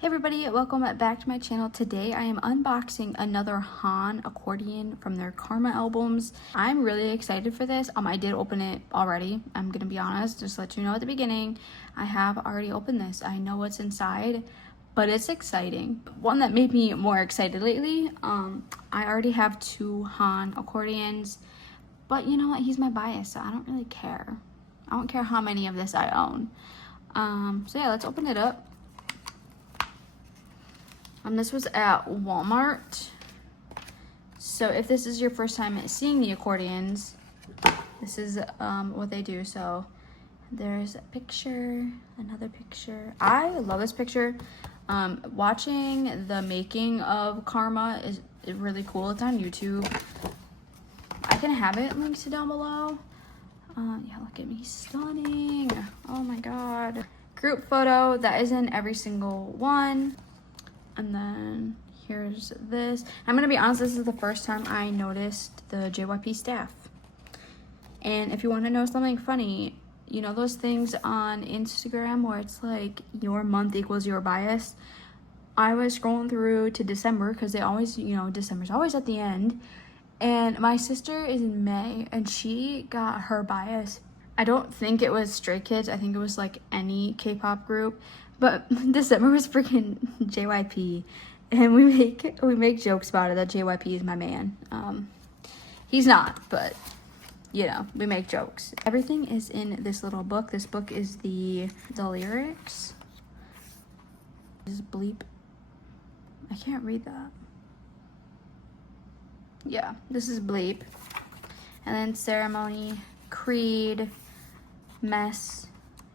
Hey everybody, welcome back to my channel. Today I am unboxing another Han accordion from their Karma albums. I'm really excited for this. I did open it already. I'm gonna be honest, just to let you know at the beginning. I have already opened this. I know what's inside, but it's exciting. One that made me more excited lately, I already have two Han accordions, but you know what? He's my bias, so I don't really care. I don't care how many of this I own. So yeah, let's open it up. This was at Walmart. So if this is your first time seeing the accordions, this is what they do. So there's a picture, another picture. I love this picture. Watching the making of Karma is really cool. It's on YouTube. I can have it linked down below. Yeah, look at me, stunning. Oh my god. Group photo, that is in every single one. And then here's this. I'm gonna be honest, this is the first time I noticed the JYP staff. And if you wanna know something funny, you know those things on Instagram where it's like your month equals your bias? I was scrolling through to December because they always, December's always at the end. And my sister is in May and she got her bias. I don't think it was Stray Kids. I think it was like any K-pop group. But December was freaking JYP, and we make jokes about it that JYP is my man. He's not, but we make jokes. Everything is in this little book. This book is the lyrics. This is bleep. I can't read that. Yeah, this is bleep. And then ceremony, creed, mess,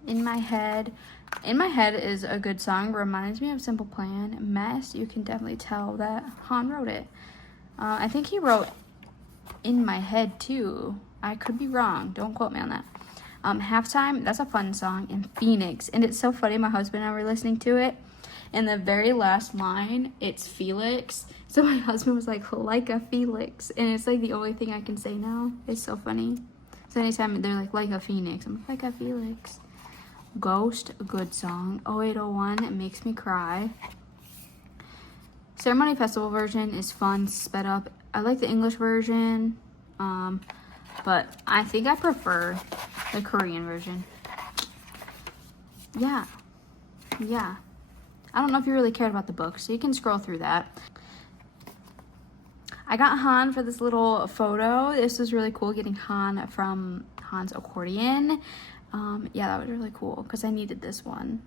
in my head. In My Head is a good song, reminds me of Simple Plan. Mess, you can definitely tell that Han wrote it. I think he wrote In My Head too. I could be wrong, don't quote me on that. Halftime, that's a fun song. And Phoenix, and it's so funny, my husband and I were listening to it. And the very last line, it's Felix. So my husband was like a Felix. And it's like the only thing I can say now. It's so funny. So anytime they're like a Phoenix, I'm like a Felix. Ghost, a good song. 0801, it makes me cry. Ceremony Festival version is fun, sped up. I like the English version, but I think I prefer the Korean version. Yeah. I don't know if you really cared about the book, so you can scroll through that. I got Han for this little photo. This was really cool, getting Han from Han's accordion. Yeah, that was really cool because I needed this one.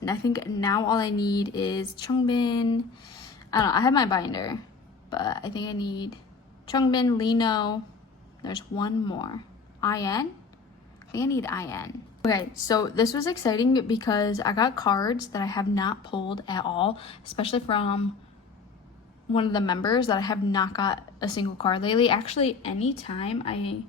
And I think now all I need is Changbin. I don't know, I have my binder, but I think I need Changbin, Lino. There's one more. IN? I think I need IN. Okay, so this was exciting because I got cards that I have not pulled at all, especially from one of the members that I have not got a single card lately. Actually, anytime I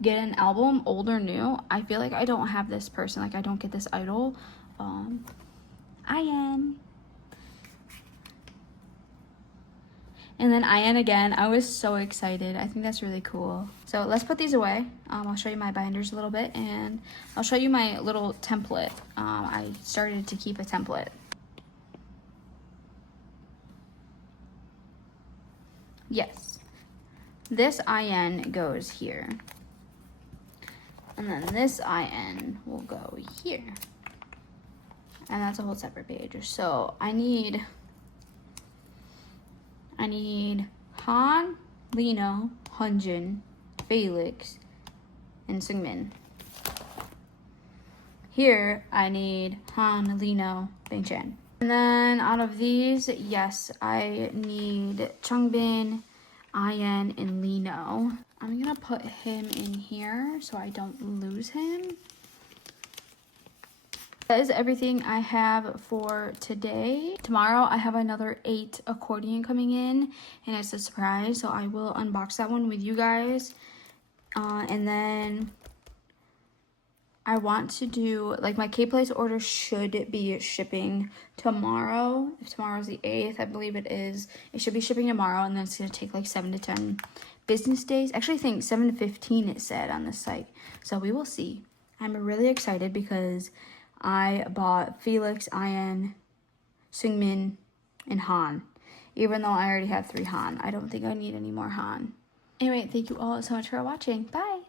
get an album, old or new, I feel like I don't have this person, like I don't get this idol. IN. And then IN again. I was so excited. I think that's really cool. So let's put these away. I'll show you my binders a little bit, and I'll show you my little template. I started to keep a template. Yes, this IN goes here. And then this IN will go here. And that's a whole separate page. So I need Han, Lino, Hunjin, Felix, and Seungmin. Here I need Han, Lino, Bingchan. And then out of these, yes, I need Changbin, IN, and Lino. I'm gonna put him in here so I don't lose him. That is everything I have for today. Tomorrow I have another 8 accordion coming in, and it's a surprise, so I will unbox that one with you guys. And then I want to do, like, my K-Place order should be shipping tomorrow. If tomorrow's the 8th, I believe it is. It should be shipping tomorrow, and then it's gonna take like 7 to 10 business days. Actually, I think 7 to 15 it said on the site. So we will see. I'm really excited because I bought Felix, IN, Seungmin, and Han. Even though I already have 3 Han. I don't think I need any more Han. Anyway, thank you all so much for watching. Bye!